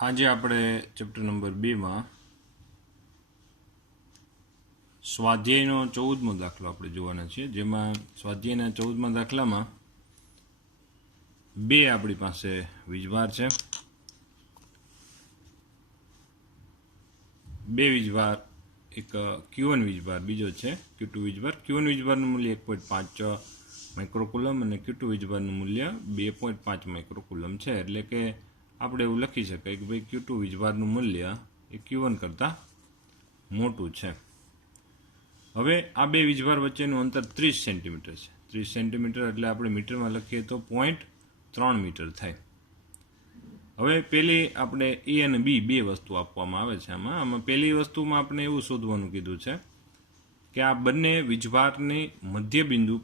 આજે આપણે chapter number 2 માં સ્વાધ્યાયનો 14મો દાખલો આપણે જોવાના છે, જેમાં સ્વાધ્યાયના 14મા દાખલામાં બે આપણી પાસે વીજભાર છે. બે વીજભાર, એક Q1 વીજભાર, બીજો છે Q2 વીજભાર. Q1 વીજભારનું મૂલ્ય 1.5 માઇક્રોકુલમ અને Q2 વીજભારનું મૂલ્ય 2.5 માઇક્રોકુલમ છે. એટલે કે આપણે એવું લખી શકાય કે ભાઈ Q2 વીજભારનું મૂલ્ય એ Q1 કરતાં મોટું છે. હવે આ બે વીજભાર વચ્ચેનું અંતર 30 સેન્ટીમીટર છે. 30 સેન્ટીમીટર એટલે આપણે મીટરમાં લખીએ તો 0.3 મીટર થાય. હવે પેલી આપણે A અને B બે વસ્તુ આપવામાં આવે છે. આમાં પહેલી વસ્તુમાં આપણે એવું શોધવાનું કીધું છે કે આ બંને વીજભારની મધ્ય બિંદુ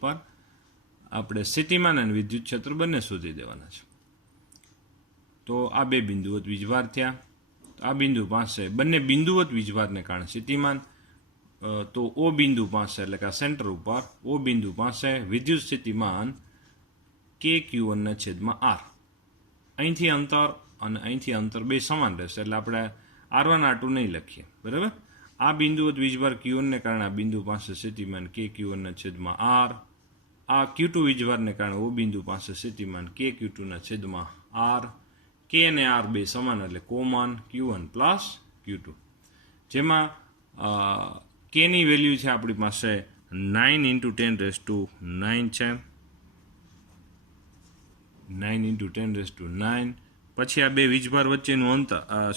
પર આપણે સ્થિતિમાન અને વિદ્યુત ક્ષેત્ર બંને શોધી દેવાના છે. તો આ બે બિંદુવત વીજભાર થયા. આ બિંદુ પાસે બંને બિંદુવત વીજભારને કારણે સ્થિતિમાન, તો O બિંદુ પાસે એટલે કે સેન્ટર ઉપર O બિંદુ પાસે વિદ્યુત સ્થિતિમાન KQ1/R. અહીંથી અંતર અને અહીંથી અંતર બે સમાન રહેશે, એટલે આપણે R1 R2 નહીં લખીએ, બરાબર. આ બિંદુવત વીજભાર Q1 ને કારણે આ બિંદુ પાસે સ્થિતિમાન KQ1/R. આ Q2 વીજભારને કારણે O બિંદુ પાસે સ્થિતિમાન KQ2/R. K અને R બે સમાન એટલે કોમન Q1 પ્લસ Q2, જેમાં K ની વેલ્યુ છે આપણી પાસે 9 × 10⁹ છે. 9 × 10⁹. પછી આ બે વીજભાર વચ્ચેનું અંતર, આ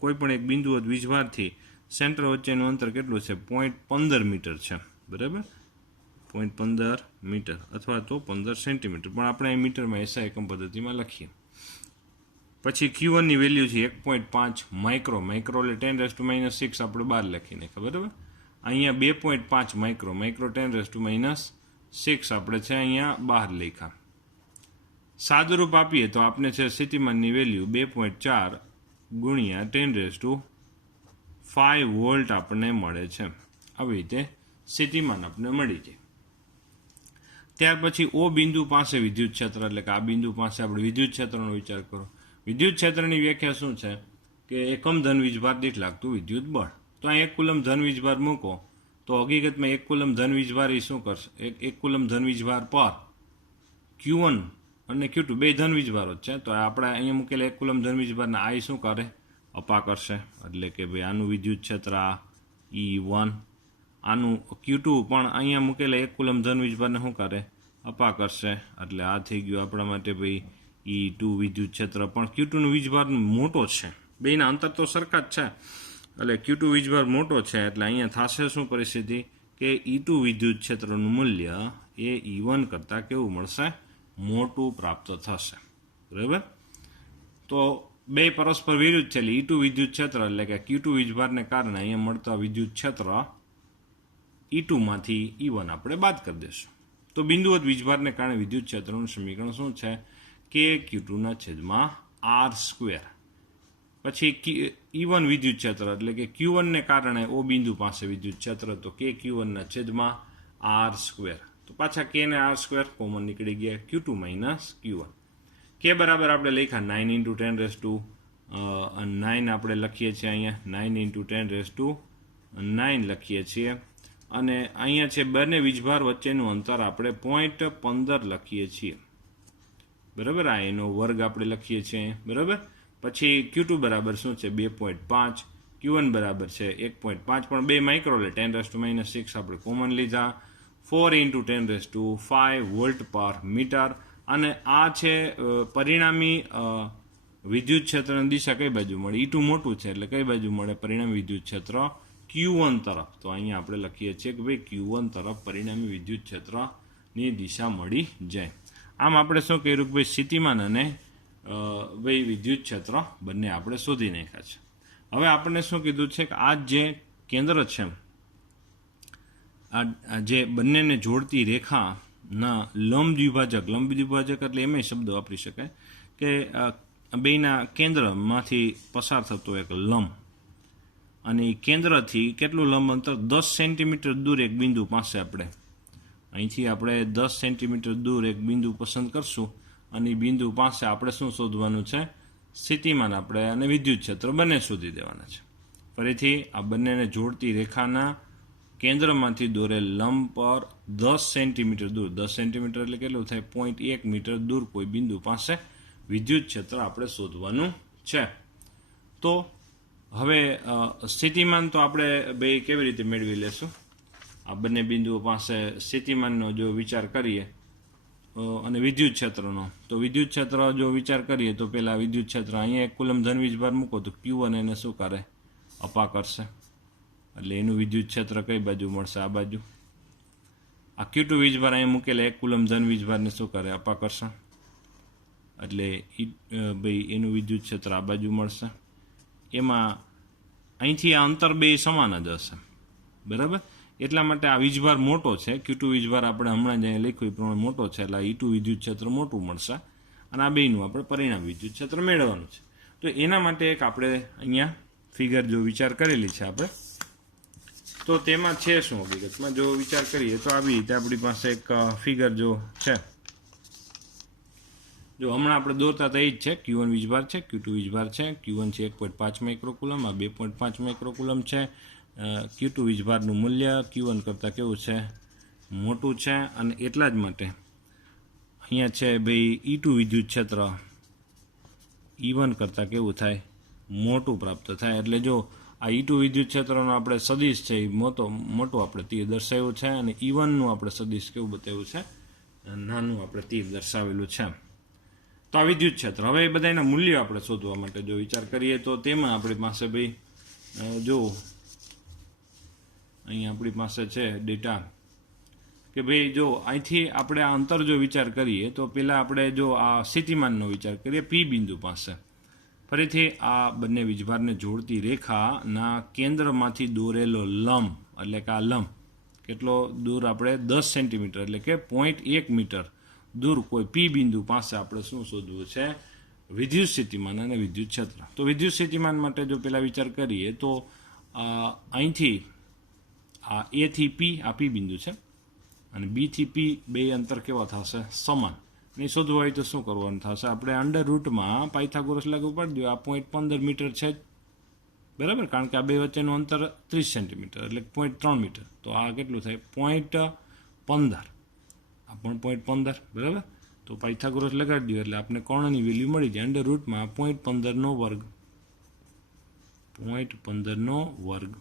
કોઈ પણ એક બિંદુવત વીજભારથી સેન્ટર વચ્ચેનું અંતર કેટલું છે? 0.15 મીટર છે, બરાબર. 0.15 મીટર અથવા તો 15 સેન્ટીમીટર, પણ આપણે અહીં મીટરમાં SI એકમ પદ્ધતિમાં લખીએ. પછી Q1 ની વેલ્યુ છે 1.5 માઇક્રો એટલે 10⁻⁶ આપણે બહાર લખીને, બરાબર. અહીંયા 2.5 માઇક્રો 10⁻⁶ આપણે છે અહીંયા બહાર લખ્યા. સાદુરૂપ આપીએ તો આપણે છે સ્થિતિમાનની વેલ્યુ 2.4 × 10⁵ વોલ્ટ આપણને મળે છે. આવી રીતે સ્થિતિમાન આપણને મળી જાય. ત્યાર પછી O બિંદુ પાસે વિદ્યુત ક્ષેત્ર, એટલે કે આ બિંદુ પાસે આપણે વિદ્યુત ક્ષેત્રનો વિચાર કરો. વિદ્યુત ક્ષેત્રની વ્યાખ્યા શું છે કે એકમ ધન વીજભાર દીઠ લાગતું વિદ્યુત બળ. તો અહીં 1 કુલમ ધન વીજભાર મૂકો તો હકીકતમાં 1 કુલમ ધન વીજભાર એ શું કરશે? 1 કુલમ ધન વીજભાર પર Q1 અને Q2 બે ધન વીજભારો જ છે. તો આપણે અહીંયા મૂકેલા 1 કુલમ ધન વીજભારના આ શું કરે? અપા કરશે. એટલે કે ભાઈ આનું વિદ્યુત ક્ષેત્ર E1, આનું Q2 પણ અહીંયા મૂકેલા 1 કુલમ ધન વીજભારને શું કરે? અપા કરશે. એટલે આ થઈ ગયું આપણા માટે ભાઈ E2 વિદ્યુત ક્ષેત્ર. પણ Q2નું વીજભાર મોટો છે, બેના અંતર તો સરખા જ છે, એટલે Q2 વીજભાર મોટો છે. એટલે અહીંયા થશે શું પરિસ્થિતિ કે E2 વિદ્યુત ક્ષેત્રનું મૂલ્ય એ E1 કરતાં કેવું મળશે? મોટું પ્રાપ્ત થશે, બરાબર. તો બે પરસ્પર વિરુદ્ધ છે, એટલે E2 વિદ્યુત ક્ષેત્ર એટલે કે Q2 વીજભારને કારણે અહીંયા મળતા વિદ્યુત ક્ષેત્ર E2 માંથી E1 આપણે બાદ કરી દઈશું. તો બિંદુવત વીજભારને કારણે વિદ્યુત ક્ષેત્રનું સમીકરણ શું છે? KQ2/R². પછી E1 વિદ્યુત ક્ષેત્ર એટલે કે Q1 ને કારણે O બિંદુ પાસે વિદ્યુત ક્ષેત્ર, તો KQ1/R². તો પાછા K ને R² કોમન નીકળી ગયા, Q2 - Q1. K બરાબર આપણે લખ્યા 9 × 10⁹ આપણે લખીએ છીએ અહીંયા 9 × 10⁹ લખીએ છીએ. અને અહીંયા છે બંને વીજભાર વચ્ચેનું અંતર આપણે 0.15 લખીએ છીએ, બરાબર. આ એનો વર્ગ આપણે લખીએ છીએ, બરાબર. પછી Q2 બરાબર શું છે? 2.5. Q1 બરાબર છે 1.5, પણ 2 માઇક્રો એટલે 10⁻⁶ આપણે કોમન લીધા. 4 × 10⁵ વોલ્ટ પર મીટર. અને આ છે પરિણામી વિદ્યુત ક્ષેત્રની દિશા કઈ બાજુ મળે? E2 મોટું છે એટલે કઈ બાજુ મળે પરિણામી વિદ્યુત ક્ષેત્ર? Q1 તરફ. તો અહીંયા આપણે લખીએ છીએ કે ભાઈ Q1 તરફ પરિણામી વિદ્યુત ક્ષેત્રની દિશા મળી જાય. આમ આપણે શું કર્યું કે ભાઈ સ્થિતિમાન અને ભાઈ વિદ્યુત ક્ષેત્ર બંને આપણે શોધી નાખ્યા છે. હવે આપણને શું કીધું છે કે આ જે કેન્દ્ર છે, આ જે બંનેને જોડતી રેખાના લંબ દ્વિભાજક એટલે એમ શબ્દ વાપરી શકાય કે બેના કેન્દ્રમાંથી પસાર થતો એક લંબ, અને એ કેન્દ્રથી કેટલું લંબ અંતર? 10 સેન્ટીમીટર દૂર એક બિંદુ પાસે આપણે અહીંથી આપણે 10 સેન્ટીમીટર દૂર એક બિંદુ પસંદ કરશું અને બિંદુ પાસે આપણે શું શોધવાનું છે? સ્થિતિમાન આપણે અને વિદ્યુત ક્ષેત્ર બંને શોધી દેવાના છે. ફરીથી આ બંનેને જોડતી રેખાના કેન્દ્રમાંથી દોરેલ લંબ પર 10 સેન્ટીમીટર દૂર, 10 સેન્ટીમીટર એટલે કેટલું થાય? 0.1 મીટર દૂર કોઈ બિંદુ પાસે વિદ્યુત ક્ષેત્ર આપણે શોધવાનું છે. તો હવે સ્થિતિમાન તો આપણે બે કેવી રીતે મેળવી લેશું? આ બંને બિંદુઓ પાસે સ્થિતિમાનનો જો વિચાર કરીએ અને વિદ્યુત ક્ષેત્રનો, તો વિદ્યુત ક્ષેત્ર જો વિચાર કરીએ તો પહેલાં વિદ્યુત ક્ષેત્ર અહીંયા 1 કુલમ ધન વીજભાર મૂકો તો Q1 એને શું કરે? અપા કરશે. એટલે એનું વિદ્યુત ક્ષેત્ર કઈ બાજુ મળશે? આ બાજુ. આ Q2 વીજભાર અહીંયા મૂકેલા 1 કુલમ ધન વીજભારને શું કરે? અપા કરશે. એટલે ભાઈ એનું વિદ્યુત ક્ષેત્ર આ બાજુ મળશે. એમાં અહીંથી આ અંતર બે સમાન જ હશે, બરાબર? એટલા માટે આ વીજભાર મોટો છે, Q2 વીજભાર આપણે હમણાં જ અહીંયા લખ્યું એ પ્રમાણે મોટો છે, એટલે E2 વિદ્યુત ક્ષેત્ર મોટું મળશે અને આ બેનું આપણે પરિણામ વિદ્યુત ક્ષેત્ર મેળવવાનું છે. તો એના માટે એક આપણે અહીંયા ફિગર જો વિચાર કરેલી છે આપણે, તો તેમાં છે શું હકીકતમાં જો વિચાર કરીએ તો આવી રીતે આપણી પાસે એક ફિગર જો છે, જો હમણાં આપણે દોરતા હતા એ જ છે. Q1 વીજભાર છે, Q2 વીજભાર છે. Q1 છે 1.5 માઇક્રોકુલમ, આ 2.5 માઇક્રોકુલમ છે. Q2 વીજભારનું મૂલ્ય Q1 કરતાં કેવું છે? મોટું છે. અને એટલા જ માટે અહીંયા છે ભાઈ E2 વિદ્યુત ક્ષેત્ર E1 કરતાં કેવું થાય? મોટું પ્રાપ્ત થાય. એટલે જો આ E2 વિદ્યુત ક્ષેત્રનો આપણે સદિશ છે એ મોટું આપણે તીર દર્શાવ્યું છે, અને E1નું આપણે સદિશ કેવું બતાવ્યું છે? નાનું આપણે તીર દર્શાવેલું છે. તો આ વિદ્યુત ક્ષેત્ર. હવે એ બધાના મૂલ્યો આપણે શોધવા માટે જો વિચાર કરીએ તો તેમાં આપણી પાસે ભાઈ જો અહીંયા આપણી પાસે છે ડેટા કે ભાઈ જો અહીંથી આપણે આ અંતર જો વિચાર કરીએ તો પહેલાં આપણે જો આ સ્થિતિમાનનો વિચાર કરીએ P બિંદુ પાસે. ફરીથી આ બંને વીજભારને જોડતી રેખાના કેન્દ્રમાંથી દોરેલો લંબ, એટલે કે આ લંબ કેટલો દૂર? આપણે 10 સેન્ટીમીટર એટલે કે 0.1 મીટર દૂર કોઈ P બિંદુ પાસે આપણે શું શોધવું છે? વિદ્યુત સ્થિતિમાન અને વિદ્યુત ક્ષેત્ર. તો વિદ્યુત સ્થિતિમાન માટે જો પહેલાં વિચાર કરીએ તો અહીંથી આ A થી P, આ P બિંદુ છે, અને B થી P બે અંતર કેવા થશે? સમાન. એ શોધવું હોય તો શું કરવાનું થશે? આપણે અંડર રૂટમાં પાયથાગોરસ લાગુ પાડી દો. આ 0.15 મીટર છે જ, બરાબર? કારણ કે આ બે વચ્ચેનું અંતર 30 સેન્ટીમીટર એટલે 0.3 મીટર. તો આ કેટલું થાય? 0.15. આ પણ 0.15, બરાબર? તો પાયથાગોરસ લગાડી દો એટલે આપણે કર્ણની વેલ્યુ મળી જાય. અંડર રૂટમાં 0.15 નો વર્ગ, 0.15 નો વર્ગ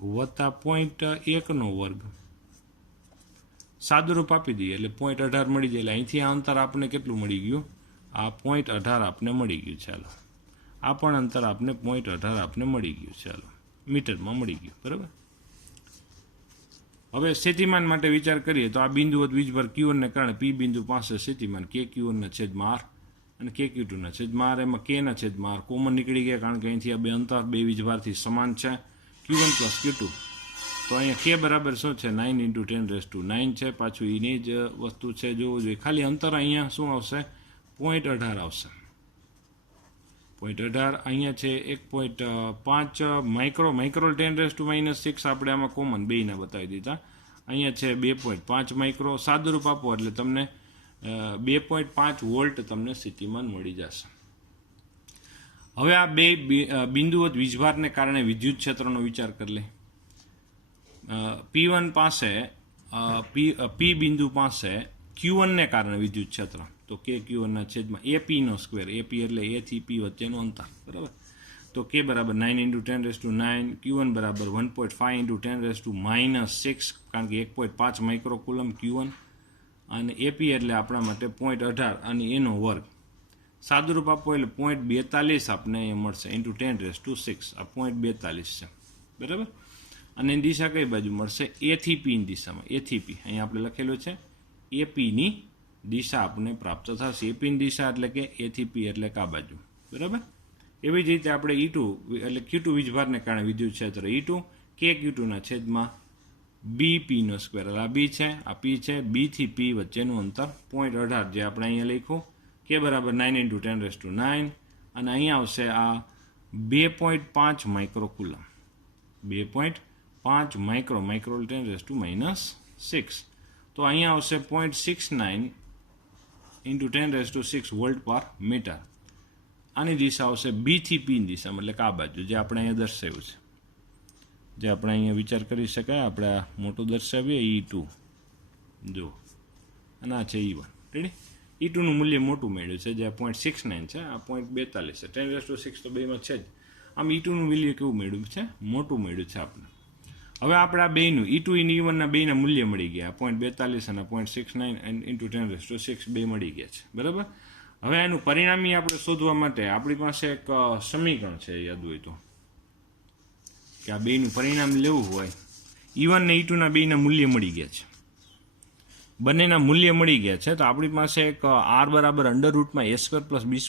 વત્તા 0.1 નો વર્ગ, સાદુરૂપ આપી દઈએ એટલે 0.18 મળી જાય. એટલે અહીંથી આ અંતર આપણે કેટલું મળી ગયું? આ 0.18 આપને મળી ગયું. ચાલો, આ પણ અંતર આપને 0.18 આપને મળી ગયું. ચાલો, મીટરમાં મળી ગયું, બરાબર? હવે સ્થિતિમાન માટે વિચાર કરીએ તો આ બિંદુવત વીજભાર Q1 ને કારણે P બિંદુ પાસે સ્થિતિમાન KQ1 ના છેદમાં R અને KQ2 ના છેદમાં R, એમાં K ના છેદમાં R કોમન નીકળી ગયા કારણ કે અહીંથી આ બે અંતર બે વીજભારથી સમાન છે, Q1 પ્લસ Q2. તો અહીંયા K બરાબર શું છે? 9 × 10⁹ છે. પાછું એની જ વસ્તુ છે, જોવું જોઈએ. ખાલી અંતર અહીંયા શું આવશે? 0.18 આવશે. 0.18 અહીંયા છે 1.5 માઇક્રો 10⁻⁻6 આપણે આમાં કોમન બેયના બતાવી દીધા. અહીંયા છે 2.5 માઇક્રો. સાદુરૂપ આપો એટલે તમને 2.5 વોલ્ટ તમને સ્થિતિમાન મળી જશે. હવે આ બે બિંદુવત વીજભારને કારણે વિદ્યુત ક્ષેત્રનો વિચાર કરી લે. P1 પાસે P બિંદુ પાસે Q1 ને કારણે વિદ્યુત ક્ષેત્ર, તો KQ1 ના છેદમાં AP નો સ્ક્વેર. AP એટલે A થી P વચ્ચેનું અંતર, બરાબર? તો K બરાબર 9 × 10⁻⁹, Q1 બરાબર 1.5 × 10⁻⁻6 કારણ કે 1.5 માઇક્રોકુલમ Q1, અને AP એટલે આપણા માટે 0.18 અને એનો વર્ગ. સાદુરૂપ આપો એટલે 0.42 આપને અહીંયા મળશે × 10⁻⁶. આ 0.42 છે, બરાબર? અને દિશા કઈ બાજુ મળશે? A થી P ની દિશામાં. A થી P અહીંયા આપણે લખેલું છે AP ની દિશા આપણને પ્રાપ્ત થશે. AP ની દિશા એટલે કે A થી P એટલે કે આ બાજુ, બરાબર? એવી જ રીતે આપણે E2 એટલે Q2 વીજભારને કારણે વિદ્યુત ક્ષેત્ર E2 KQ2 ના છેદમાં BP નો સ્ક્વેર. આ B છે, આ P છે. B થી P વચ્ચેનું અંતર 0.18 જે આપણે અહીંયા લખ્યું. K બરાબર 9 × 10⁻⁹, અને અહીંયા આવશે આ 2.5 માઇક્રોકુલમ. 2.5 માઇક્રો 10⁻⁻6. તો અહીંયા આવશે 0.69 ઇન્ટુ 10⁶ વોલ્ટ પર મીટર. આની દિશા આવશે બી થી પીની દિશામાં, એટલે કે આ બાજુ જે આપણે અહીંયા દર્શાવ્યું છે, જે આપણે અહીંયા વિચાર કરી શકાય. આપણે આ મોટું દર્શાવીએ E2 જો, અને આ છે E1. રેડી? E2નું મૂલ્ય મોટું મળ્યું છે, જે આ 0.69 છે, આ 0.42 છે. 10⁶ તો બેમાં છે જ. આમ E2નું મૂલ્ય કેવું મળ્યું છે? મોટું મળ્યું છે આપણે. હવે આપણે આ બેનું E2 અને E1ના બેના મૂલ્ય મળી ગયા, 0.42 અને 0.69 ઇન્ટુ 10⁶ બે મળી ગયા છે. બરાબર? હવે એનું પરિણામી આપણે શોધવા માટે આપણી પાસે એક સમીકરણ છે, યાદ હોય તો, કે આ બેનું પરિણામ લેવું હોય. E1 ને E2ના બેના મૂલ્ય મળી ગયા છે, બંનેના મૂલ્ય મળી ગયા છે. તો આપણી પાસે એક R બરાબર √A² + B² +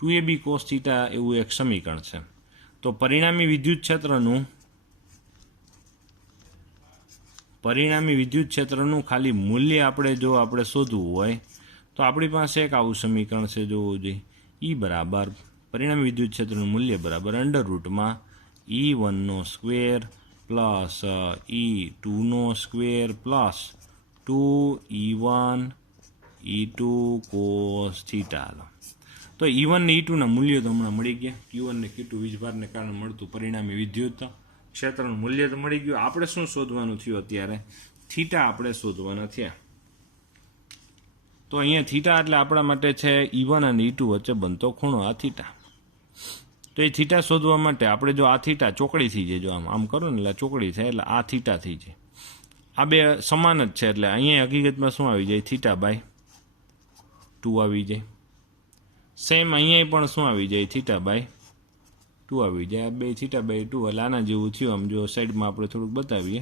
2AB cos θ એવું એક સમીકરણ છે. તો પરિણામી વિદ્યુત ક્ષેત્રનું ખાલી મૂલ્ય આપણે જો આપણે શોધવું હોય તો આપણી પાસે એક આવું સમીકરણ છે, જોવું જોઈએ. E બરાબર પરિણામી વિદ્યુત ક્ષેત્રનું મૂલ્ય બરાબર √E1² plus E2² plus 2E1 E2 cos θ. તો E1 ને E2ના મૂલ્યો તો હમણાં મળી ગયા. Q1 ને Q2 વીજભારને કારણે મળતું પરિણામી વિદ્યુત ક્ષેત્રનું મૂલ્ય તો મળી ગયું. આપણે શું શોધવાનું થયું અત્યારે? થીટા આપણે શોધવાના થયા. તો અહીંયા થીટા એટલે આપણા માટે છે E1 અને E2 વચ્ચે બનતો ખૂણો, આ થીટા. તો એ થીટા શોધવા માટે આપણે જો આ થીટા ચોકડી થઈ જાય, જો આમ કરો ને એટલે ચોકડી થાય, એટલે આ થીટા થઈ જાય. આ બે સમાન જ છે, એટલે અહીંયા હકીકતમાં શું આવી જાય? θ/2 આવી જાય. સેમ અહીંયા પણ શું આવી જાય? θ/2 આવી જાય. આ બે θ/2 એટલે આના જેવું થયું. આમ જો સાઈડમાં આપણે થોડુંક બતાવીએ,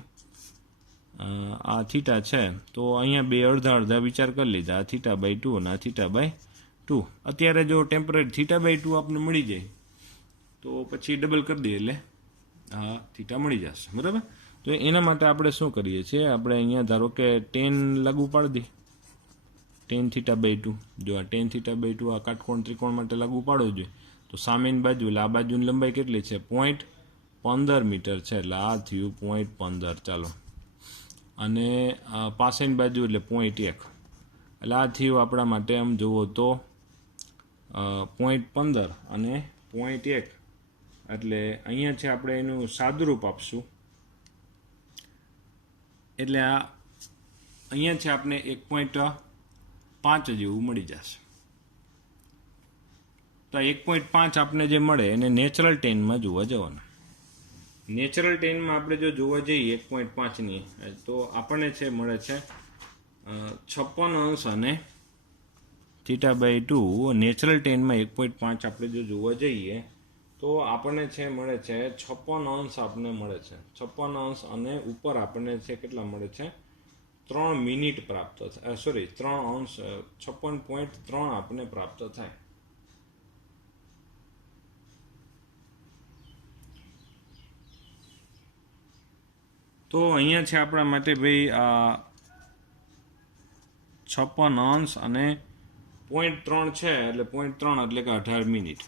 આ થીટા છે, તો અહીંયા બે અડધા અડધા વિચાર કરી લીધા, આ θ/2 અને આ θ/2. અત્યારે જો ટેમ્પરરી θ/2 આપણને મળી જાય તો પછી ડબલ કરી દઈએ એટલે આ થીટા મળી જશે. બરાબર? તો એના માટે આપણે શું કરીએ છીએ? આપણે અહીંયા ધારો કે tan લાગુ પાડી દઈએ, tan θ/2. જો આ tan θ/2 આ કાટકોણ ત્રિકોણ માટે લાગુ પાડવો જોઈએ. તો સામેની બાજુ એટલે આ બાજુની લંબાઈ કેટલી છે? 0.15 મીટર છે, એટલે આ થયું 0.15. ચાલો, અને પાસેની બાજુ એટલે 0.1, એટલે આ થયું આપણા માટે આમ જુઓ તો 0.15 અને 0.1. એટલે અહીંયા છે આપણે એનું સાદુરૂપ આપશું, એટલે આ અહીંયા છે આપણે 1.5 જેવું મળી જશે. તો 1.5 આપણે જે મળે એને નેચરલ ટેનમાં જોવા જવાનું. નેચરલ ટેનમાં આપણે જો જોવા જઈએ 1.5ની, તો આપણને છે મળે છે 56 અને θ/2. નેચરલ ટેનમાં 1.5 આપણે જો જોવા જઈએ તો આપણને છે મળે છે 56 આપણને મળે છે. 56 અને ઉપર આપણને છે કેટલા મળે છે? 3 મિનિટ પ્રાપ્ત થાય. 56.3 આપણને પ્રાપ્ત થાય. તો અહીંયા છે આપણા માટે ભાઈ 56 અને 0.3 છે, એટલે 0.3 એટલે કે 18 મિનિટ.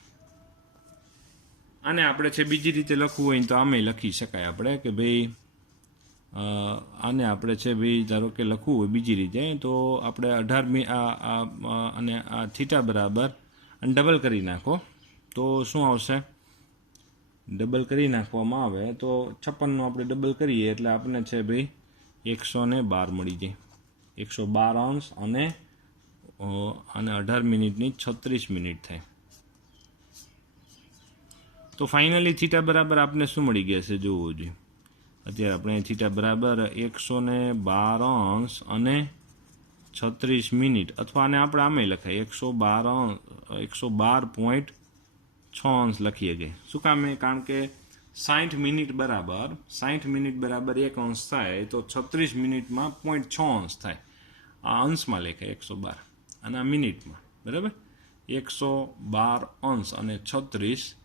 આને આપણે છે બીજી રીતે લખવું હોય તો આમે લખી શકાય આપણે કે ભાઈ આને આપણે છે ભાઈ ધારો કે લખવું હોય બીજી રીતે તો આપણે 18 અને આ થીટા બરાબર અને ડબલ કરી નાખો તો શું આવશે? ડબલ કરી નાખવામાં આવે તો 56નું આપણે ડબલ કરીએ એટલે આપણને છે ભાઈ 112 મળી જાય. 112 અને 18 મિનિટની 36 મિનિટ થાય. તો ફાઇનલી થીટા બરાબર આપણે શું મળી ગયા છે જોવું જોઈએ. અત્યારે આપણે થીટા બરાબર 112 અને 36 મિનિટ, અથવા આને આપણે આમે લખાય 112.6 લખીએ ગਏ. શું કામે? કારણ કે 60 મિનિટ બરાબર 1 અંશ થાય તો 36 મિનિટમાં 0.6 થાય. આ અંશમાં લખાય 112 અને આ મિનિટમાં. બરાબર? 112 અને 36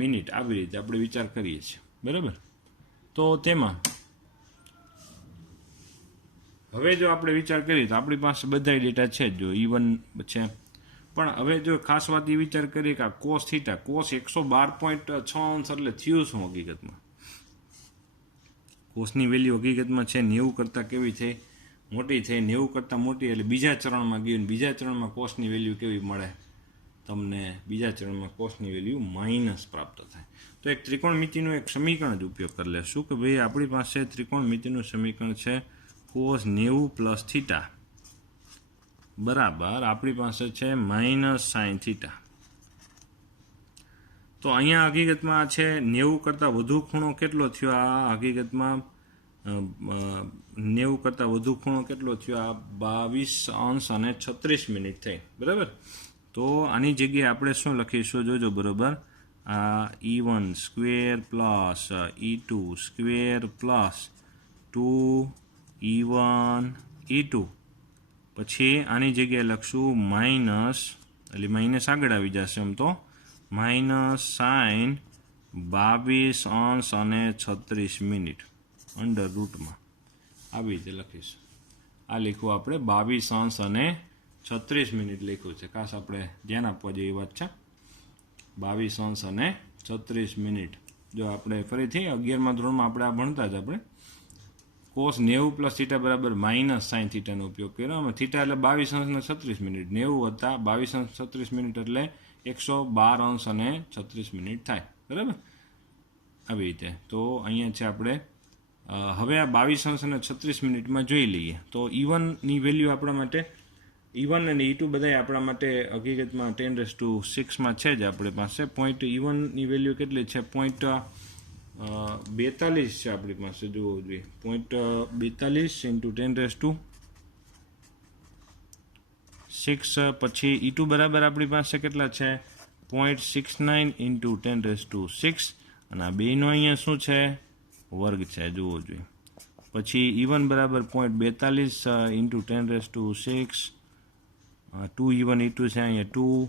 મિનિટ આવી રીતે આપણે વિચાર કરીએ છીએ. બરાબર? તો તેમાં હવે જો આપણે વિચાર કરીએ તો આપણી પાસે બધા ડેટા છે, જો E1 છે, પણ હવે જો ખાસ વાત એ વિચાર કરીએ કે કોસ થીટા, કોસ 112.6 એટલે થયું શું હકીકતમાં? કોસની વેલ્યુ હકીકતમાં છે 90 કરતાં કેવી થઈ? મોટી થઈ 90 કરતાં મોટી એટલે બીજા ચરણમાં ગયું. બીજા ચરણમાં કોસની વેલ્યુ કેવી મળે તમને? બીજા ચરણમાં કોસની વેલ્યુ માઇનસ પ્રાપ્ત થાય. તો એક ત્રિકોણમિતિનું એક સમીકરણ જ ઉપયોગ કરી લેશું કે ભાઈ આપણી પાસે ત્રિકોણમિતિનું સમીકરણ છે કોસ 90 પ્લસ થીટા બરાબર આપણી પાસે છે માઇનસ સાઇન થીટા. તો અહીંયા હકીકતમાં છે 90 કરતાં વધુ ખૂણો કેટલો થયો? આ હકીકતમાં 90 કરતાં વધુ ખૂણો કેટલો થયો? આ 22 અંશ અને 36 મિનિટ થઈ બરાબર. તો આની જગ્યાએ આપણે શું લખીશું જોજો બરાબર. E1 square plus E2 square plus 2E1 E2 પછી આની જગ્યાએ લખશું માઇનસ, એટલે માઇનસ આગળ આવી જશે એમ તો, માઇનસ સાઇન 22 અંશ અને 36 મિનિટ અંડર રૂટમાં આવી રીતે લખીશું. આ લખ્યું આપણે 22 અંશ અને 36 મિનિટ લખ્યું છે. ખાસ આપણે ધ્યાન આપવા જેવી વાત છે. 22 અંશ અને 36 મિનિટ. જો આપણે ફરીથી 11મા ધોરણમાં આપણે આ ભણતા જ આપણે કોસ 90 પ્લસ થીટા બરાબર માઇનસ સાઇન થીટાનો ઉપયોગ કર્યો. આમાં થીટા એટલે 22 અંશ અને 36 મિનિટ. 90 વત્તા 22 અંશ 36 મિનિટ એટલે 112 અંશ અને 36 મિનિટ થાય બરાબર. આવી રીતે તો અહીંયા છે આપણે હવે આ 22 અંશ અને 36 મિનિટમાં જોઈ લઈએ. તો E1ની વેલ્યુ આપણા માટે, E1 અને E2 બધા આપણા માટે હકીકતમાં 10⁶માં છે જ આપણી પાસે. પોઈન્ટ E1ની વેલ્યુ કેટલી છે? 0.42 છે આપણી પાસે. જોવો જોઈએ 0.42 × 10⁶. પછી E2 બરાબર આપણી પાસે કેટલા છે? 0.69 × 10⁶. અને આ બેનો અહીંયા શું છે? વર્ગ છે. જોવો જોઈએ. પછી E1 બરાબર 0.42 × 10⁶. 2E1 E2 છે અહીંયા 2.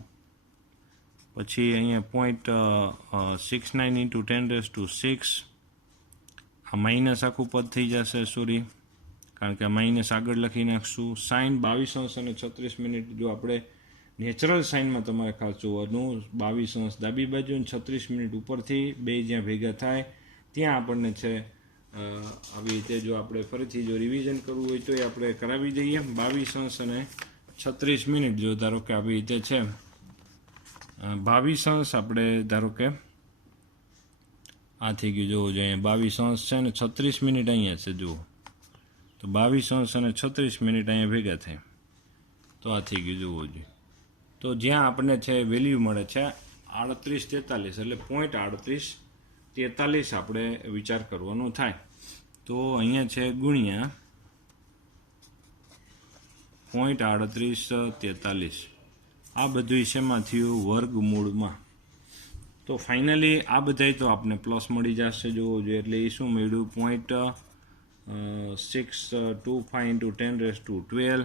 પછી અહીંયા 0.69 × 10⁶. આ માઇનસ આખું પદ થઈ જશે, સોરી, કારણ કે આ માઇનસ આગળ લખી નાખશું. સાઇન 22 અંશ અને 36 મિનિટ. જો આપણે નેચરલ સાઇનમાં તમારે ખાસ જોવાનું, 22 અંશ ડાબી બાજુ અને 36 મિનિટ ઉપરથી બે જ્યાં ભેગા થાય ત્યાં આપણને છે આવી રીતે. જો આપણે ફરીથી જો રિવિઝન કરવું હોય તો એ આપણે કરાવી દઈએ. 22 અંશ અને 36 મિનિટ જો ધારો કે આવી રીતે છે 22 અંશ આપણે ધારો કે આ થઈ ગયું. જોવો જોઈએ 22 અંશ છે ને 36 મિનિટ અહીંયા છે. જુઓ તો 22 અંશ અને 36 મિનિટ અહીંયા ભેગા થાય તો આ થઈ ગયું. જોવો જોઈએ. તો જ્યાં આપણને છે વેલ્યુ મળે છે 3843 એટલે 0.3843 આપણે વિચાર કરવાનો થાય. તો અહીંયા છે ગુણ્યા 0.3843. આ બધું શેમાં થયું? વર્ગમૂળમાં. તો ફાઇનલી આ બધાય તો આપણે પ્લસ મળી જશે. જોવો જોઈએ. એટલે એ શું મળ્યું? 0.625 × 10⁻12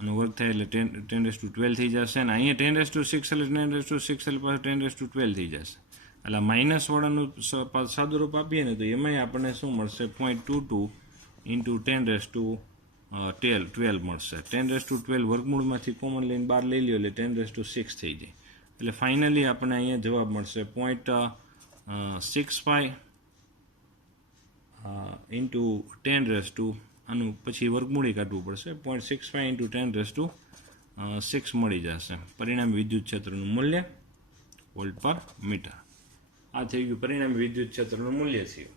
અને વર્ગ થાય એટલે 10⁻12 થઈ જશે. અને અહીંયા 10⁻6 એટલે 10⁻6 એટલે પાછું 10⁻12 થઈ જશે. એટલે માઇનસ વાળાનું સાદુરૂપ આપીએ ને તો એમાંય આપણને શું મળશે? 0.22 × 10⁻12 મળશે. 10⁻12 વર્ગમૂળમાંથી કોમન લઈને બહાર લઈ લ્યો એટલે 10⁻6 થઈ જાય. એટલે ફાઇનલી આપણને અહીંયા જવાબ મળશે 0.65 × 10⁻, આનું પછી વર્ગમૂળી કાઢવું પડશે. 0.65 × 10⁻6 મળી જશે. પરિણામ વિદ્યુત ક્ષેત્રનું મૂલ્ય વોલ્ટ પર મીટર. આ થઈ ગયું પરિણામ વિદ્યુત ક્ષેત્રનું મૂલ્ય થયું.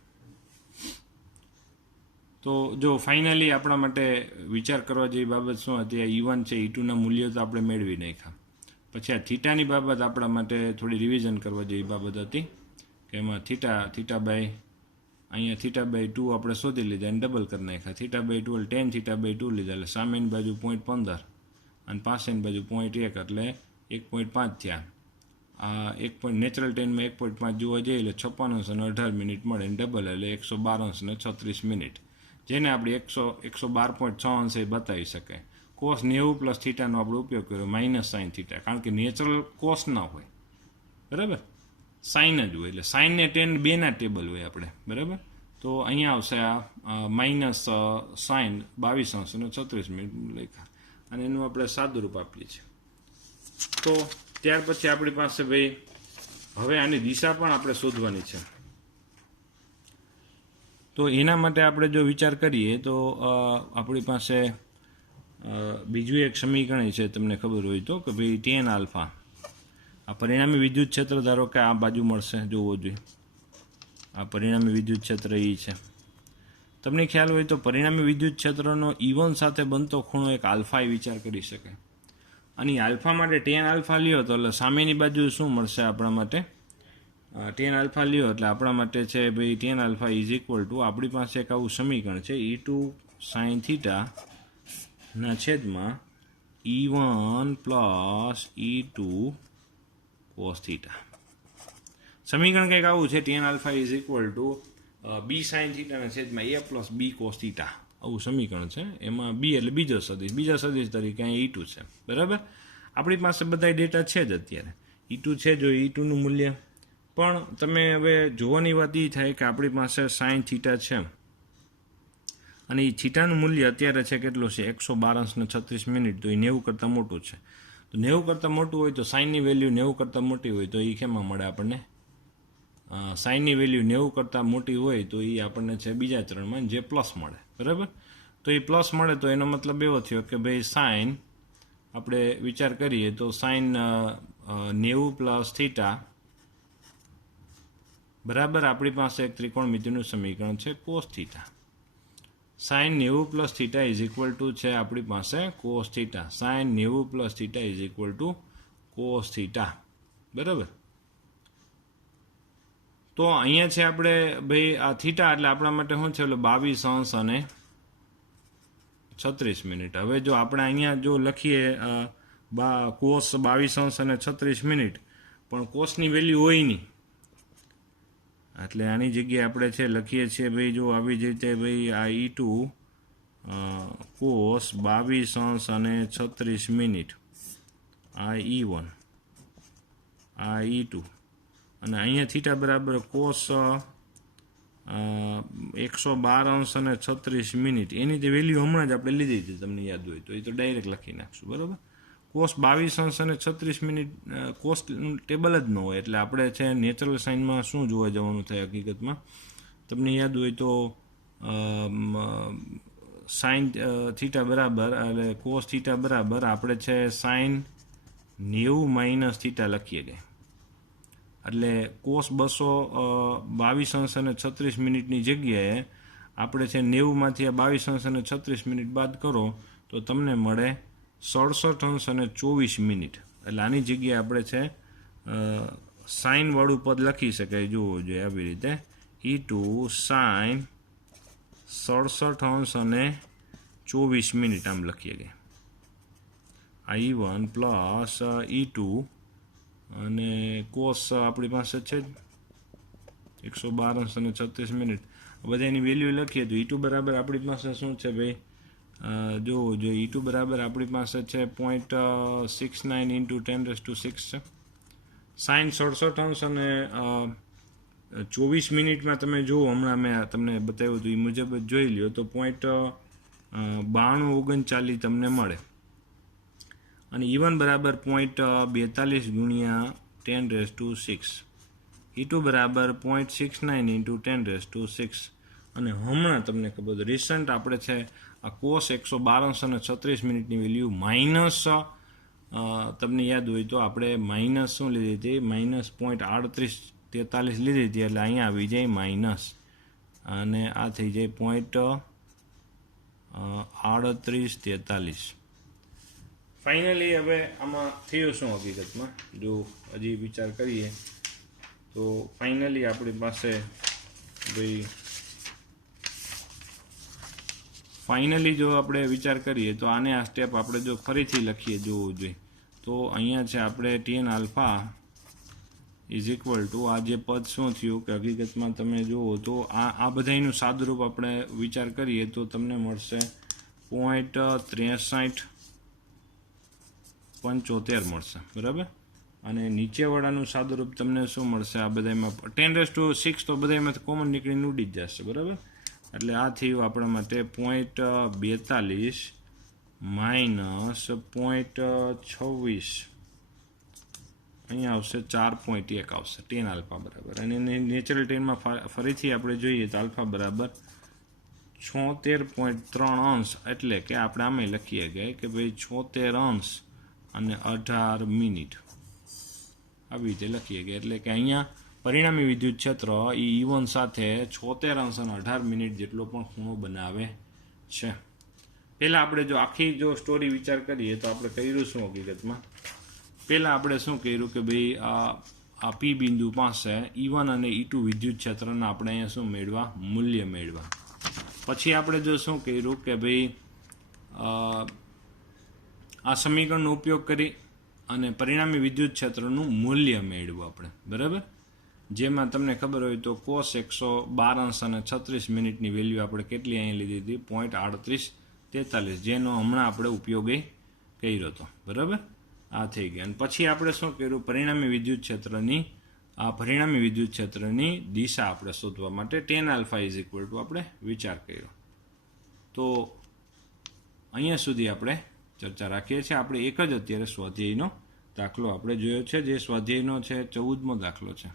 તો જો ફાઇનલી આપણા માટે વિચાર કરવા જેવી બાબત શું હતી? આ E1 છે, E2ના મૂલ્યો તો આપણે મેળવી નાખ્યા. પછી આ થીટાની બાબત આપણા માટે થોડી રિવિઝન કરવા જેવી બાબત હતી કે એમાં થીટા બાય અહીંયા θ/2 આપણે શોધી લીધા અને ડબલ કરી નાખ્યા. θ/2 એટલે tan θ/2 લીધા એટલે સામેની બાજુ 0.15 અને પાસેની બાજુ 0.1 એટલે 1.5 થયા. આ 1. નેચરલ ટેનમાં 1.5 જોવા જઈએ એટલે 56 અંશ અને 18 મિનિટ મળે અને ડબલ એટલે 112 અંશ અને 36 મિનિટ, જેને આપણે 112.6 અંશે બતાવી શકાય. કોસ 90 પ્લસ થીટાનો આપણે ઉપયોગ કર્યો માઇનસ સાઇન થીટા, કારણ કે નેચરલ કોસ ના હોય, બરાબર, સાઇન જ હોય. એટલે સાઇન ને ટેન બેના ટેબલ હોય આપણે, બરાબર. તો અહીંયા આવશે આ માઇનસ સાઇન 22 અંશ અને 36 મિનિટ લખ્યા અને એનું આપણે સાદુરૂપ આપીએ છીએ. તો ત્યાર પછી આપણી પાસે ભાઈ હવે આની દિશા પણ આપણે શોધવાની છે. તો તો એના માટે આપણે જો વિચાર કરીએ તો આપણી પાસે બીજું એક સમીકરણ છે, તમને ખબર હોય તો, કે ભાઈ ટેન આલ્ફા, આ પરિણામી વિદ્યુત ક્ષેત્ર ધારો કે આ બાજુ મળશે, જોવો જોઈએ આ પરિણામી વિદ્યુત ક્ષેત્ર એ છે. તમને ખ્યાલ હોય તો પરિણામી વિદ્યુત ક્ષેત્રનો E1 સાથે બનતો ખૂણો એક આલ્ફા એ વિચાર કરી શકાય. અને આલ્ફા માટે ટેન આલ્ફા લ્યો તો એટલે સામેની બાજુ શું મળશે આપણા માટે? ટેન આલ્ફા લ્યો એટલે આપણા માટે છે ભાઈ ten alpha is equal two, આપણી પાસે એક આવું સમીકરણ છે E2 સાઇન થીટા ના છેદમાં E1 plus E2 cos theta. સમીકરણ કંઈક આવું છે, tan alpha is equal to b sine થીટાના છેદમાં a plus b cos theta, આવું સમીકરણ છે. એમાં બી એટલે બીજા સદિશ તરીકે અહીં E2 છે. બરાબર, આપણી પાસે બધા ડેટા છે જ અત્યારે. E2 છે, જો E2નું મૂલ્ય પણ તમે હવે જોવાની વાત એ થાય કે આપણી પાસે સાઇન થીટા છે અને એ થીટાનું મૂલ્ય અત્યારે છે કેટલું છે? 112.36 તો એ 90 કરતાં મોટું છે. તો 90 કરતાં મોટું હોય તો સાઇનની વેલ્યુ 90 કરતાં મોટી હોય તો એ કેમાં મળે આપણને? સાઇનની વેલ્યુ 90 કરતાં મોટી હોય તો એ આપણને છે બીજા ચરણમાં, જે પ્લસ મળે. બરાબર, તો એ પ્લસ મળે તો એનો મતલબ એવો થયો કે ભાઈ સાઇન, આપણે વિચાર કરીએ તો સાઇન 90 પ્લસ થીટા બરાબર આપણી પાસે એક ત્રિકોણમિતિનું સમીકરણ છે cos theta. Sine 90 plus theta is equal to છે આપણી પાસે cos theta. Sine 90 plus theta is equal to cos theta. બરાબર, તો અહીંયા છે આપણે ભાઈ આ થીટા એટલે આપણા માટે શું છે? 22°36. હવે જો આપણે અહીંયા જો લખીએ કોસ 22°36, પણ કોસની વેલ્યુ હોય નહીં, એટલે આની જગ્યાએ આપણે છે લખીએ છીએ ભાઈ જો આવી જ રીતે ભાઈ આ E2 કોસ 22°36, આ E1, આ E2, અને અહીંયા થીટા બરાબર કોસ 112°36, એની જે વેલ્યુ હમણાં જ આપણે લીધી હતી, તમને યાદ હોય તો એ તો ડાયરેક્ટ લખી નાખશું. બરાબર, કોસ 22°36 કોસ ટેબલ જ ન હોય એટલે આપણે છે નેચરલ સાઇનમાં શું જોવા જવાનું થાય હકીકતમાં? તમને યાદ હોય તો સાઇન થીટા બરાબર એટલે કોસ થીટા બરાબર આપણે છે સાઇન 90 માઇનસ થીટા લખીએ ગਏ, એટલે કોસ 222°36ની જગ્યાએ આપણે છે 90માંથી આ 22°36 બાદ કરો તો તમને મળે 67°24. એટલે આની જગ્યાએ આપણે છે સાઇનવાળું પદ લખી શકાય, જોવો જોઈએ આવી રીતે E2 સાઇન 67°24 આમ લખીએ ગયા. આ E1 પ્લસ E2 અને કોસ આપણી પાસે છે 112°36. બધા એની વેલ્યુ લખીએ તો E2 બરાબર આપણી પાસે શું છે ભાઈ? જોવો જોઈએ E2 બરાબર આપણી પાસે છે 0.69 × 10⁶ છે. સાઇન 67°24 તમે જુઓ, હમણાં મેં તમને બતાવ્યું હતું એ મુજબ જ જોઈ લ્યો તો 0.9239 તમને મળે. અને E1 બરાબર 0.42 × 10⁶, E2 બરાબર 0.69 × 10⁶. અને હમણાં તમને ખબર છે રિસન્ટ આપણે છે આ કોસ 112°36ની વેલ્યુ માઇનસ, તમને યાદ હોય તો આપણે માઇનસ શું લીધી હતી? માઇનસ 0.3843 લીધી હતી, એટલે અહીંયા આવી જાય માઇનસ, અને આ થઈ જાય 0.3843. ફાઇનલી હવે આમાં થયું શું હકીકતમાં? જો હજી વિચાર કરીએ તો ફાઇનલી આપણી પાસે ભાઈ જો આપણે વિચાર કરીએ તો આને આ સ્ટેપ આપણે જો ફરીથી લખીએ, જોવું જોઈએ તો અહીંયા છે આપણે ten alpha is equal two આ જે પદ શું થયું કે હકીકતમાં તમે જુઓ તો આ બધાનું સાદુરૂપ આપણે વિચાર કરીએ તો તમને મળશે 0.6375 મળશે. બરાબર, અને નીચેવાળાનું સાદુરૂપ તમને શું મળશે? આ બધામાં 10⁶ તો બધામાં કોમન નીકળીને ઉડી જ જશે. બરાબર, એટલે આ થયું આપણા માટે 0.42 માઇનસ 0.26, અહીંયા આવશે 4.1 આવશે ટેન આલ્ફા બરાબર. અને નેચરલ ટેનમાં ફરીથી આપણે જોઈએ તો આલ્ફા બરાબર 76.3 અંશ એટલે કે આપણે આમે લખીએ કે ભાઈ 76 અંશ અને 18 મિનિટ આવી રીતે લખીએ એટલે કે અહીંયા પરિણામી વિદ્યુત ક્ષેત્ર એ E1 સાથે 76 અંશ અને 18 મિનિટ જેટલો પણ ખૂણો બનાવે છે. પહેલાં આપણે જો આખી જો સ્ટોરી વિચાર કરીએ તો આપણે કર્યું શું હકીકતમાં, પહેલાં આપણે શું કર્યું કે ભાઈ આ પી બિંદુ પાસે E1 અને E2 વિદ્યુત ક્ષેત્રના આપણે અહીંયા શું મેળવા, મૂલ્ય મેળવા. પછી આપણે જો શું કર્યું કે ભાઈ આ સમીકરણનો ઉપયોગ કરી અને પરિણામી વિદ્યુત ક્ષેત્રનું મૂલ્ય મેળવ્યું આપણે, બરાબર. જેમાં તમને ખબર હોય તો cos 112 અંશ અને 36 મિનિટની વેલ્યુ આપણે કેટલી અહીંયા લીધી હતી, 0.3843, જેનો હમણાં આપણે ઉપયોગ કર્યો હતો, બરાબર. આ થઈ ગયા. અને પછી આપણે શું કર્યું, પરિણામી વિદ્યુત ક્ષેત્રની દિશા આપણે શોધવા માટે tan alpha = આપણે વિચાર કર્યો. તો અહીંયા સુધી આપણે ચર્ચા રાખીએ છીએ. આપણે એક જ અત્યારે સ્વાધ્યાયનો દાખલો આપણે જોયો છે, જે સ્વાધ્યાયનો છે 14મો દાખલો છે.